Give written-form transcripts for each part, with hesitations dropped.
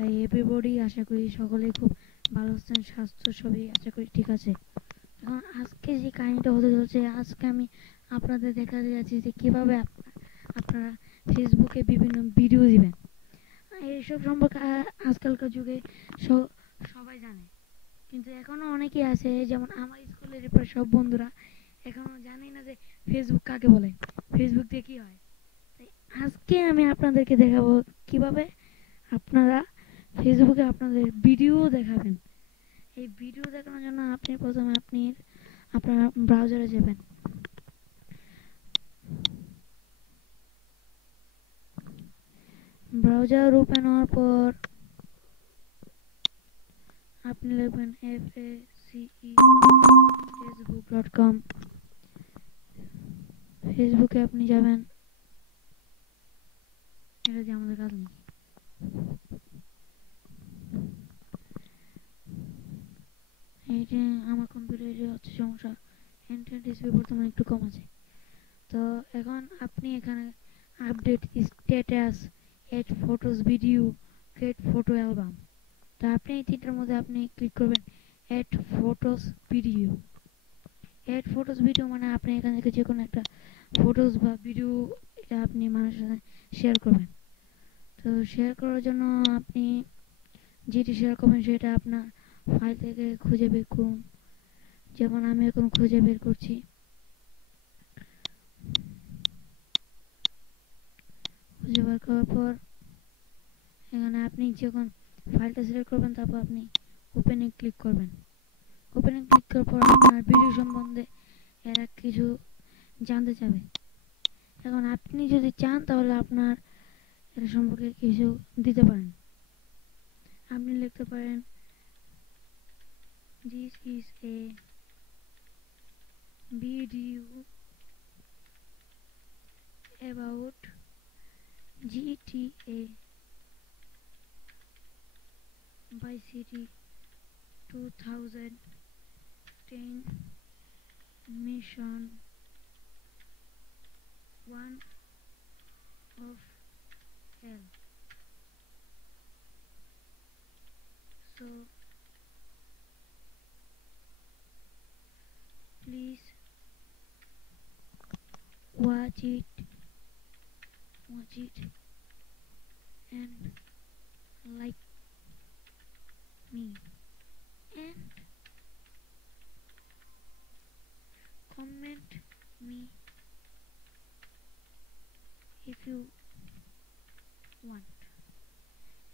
Hi everybody, আশা করি সকলে খুব ভালো আছেন, স্বাস্থ্য সবই আশা করি ঠিক আছে। এখন আজকে যে কাহিনীটা হতে চলছে, আজকে আমি আপনাদের দেখাতে যাচ্ছি যে কীভাবে আপনারা ফেসবুকে বিভিন্ন ভিডিও দিবেন। এইসব সম্পর্কে আজকালকার যুগে সবাই জানে, কিন্তু এখনও অনেকেই আছে, যেমন আমার স্কুলের প্রায় সব বন্ধুরা এখনও জানে না যে ফেসবুক কাকে বলে, ফেসবুক দিয়ে কী হয়। তাই আজকে আমি আপনাদেরকে দেখাবো কীভাবে আপনারা ফেসবুকে আপনাদের ভিডিও দেখাবেন। এই ভিডিও দেখানোর জন্য আপনি প্রথমে আপনার ব্রাউজারে যাবেন। ব্রাউজার ওপেন হওয়ার পর আপনি লিখবেন facebook.com। ফেসবুকে আপনি যাবেন, এটা দিয়ে আমাদের কাজ নেই। এইটা আমার কম্পিউটারে হচ্ছে সমস্যা, ইন্টারনেট স্পিড বর্তমানে একটু কম আছে। তো এখন আপনি এখানে update status, add photos, video, create photo album. তো আপনি এই তিনটার মধ্যে আপনি ক্লিক করবেন add photos video. Add photos video মানে আপনি এখান থেকে যে কোনো একটা ফটোস বা ভিডিও এটা আপনি মানুষের সাথে শেয়ার করবেন। তো শেয়ার করার জন্য আপনি যেটি শেয়ার করবেন সেটা আপনার ফাইল থেকে খুঁজে বের করুন। যেমন আমি এখন খুঁজে বের করছি। খুঁজে বের করার পর এখানে আপনি যখন ফাইলটা সিলেক্ট করবেন, তারপর আপনি ওপেনে ক্লিক করবেন। ওপেনে ক্লিক করার পর আপনার ভিডিও সম্বন্ধে এরা কিছু জানতে চাবে। এখন আপনি যদি চান তাহলে আপনার এর সম্পর্কে কিছু দিতে পারেন। আপনি লিখতে পারেন this is a video about GTA Vice City 2010 mission 1 of hell. So please watch it and like me and comment me if you want.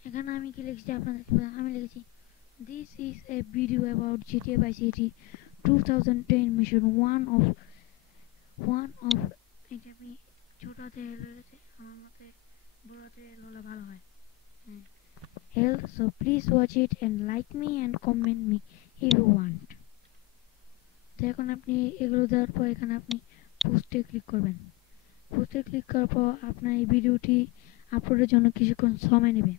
এখানে আমি কি লিখেছি আপনাদেরকে আমি লিখেছি this is a video about GTA Vice City 2010 mission one of এটা আমি ছোট হাতে লিখেছি, আমার মতে বড় হাতে হলে ভালো হয়। hell, so please watch it and like me and comment me if you want. তো এখন আপনি এগুলো দেওয়ার পর এখানে আপনি পোস্টে ক্লিক করবেন। পোস্টে ক্লিক করার পর আপনার এই ভিডিওটি আপলোডের জন্য কিছুক্ষণ সময় নেবে।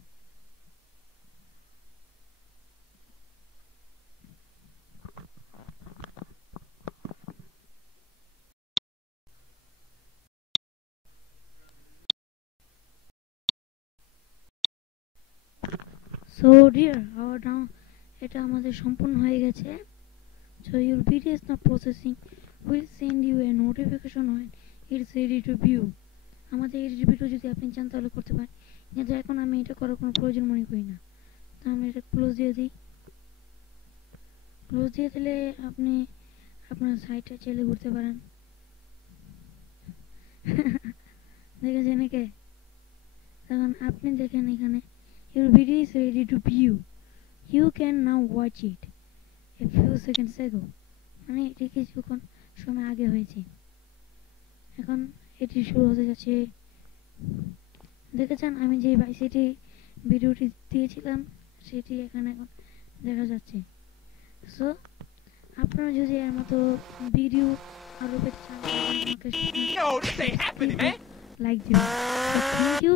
So dear, our now এটা আমাদের সম্পূর্ণ হয়ে গেছে। So your video is now processing. We'll send you a notification when it's ready to view. আমাদের এই ভিডিও যদি আপনি চান তাহলে করতে পারেন, কিন্তু এখন আমি এটা করার কোনো প্রয়োজন মনে করি না। তো আমি এটা ক্লোজ দিয়ে দিই। ক্লোজ দিয়ে দিলে আপনি আপনার সাইটটা চাইলে ঘুরতে পারেন। দেখেছেন একে? তখন আপনি দেখেন এখানে your video is ready to view. You can now watch it a few seconds ago. মানে এটি কিছুক্ষণ সময় আগে হয়েছে। এখন এটি শুরু হতে যাচ্ছে। দেখেছেন আমি যে ভাইস সিটি ভিডিওটি দিয়েছিলাম সেটি এখানে এখন দেখা যাচ্ছে। সো আপনারা যদি এর মতো ভিডিও আরো পেতে চান আমাকে লাইক দিন। Thank you.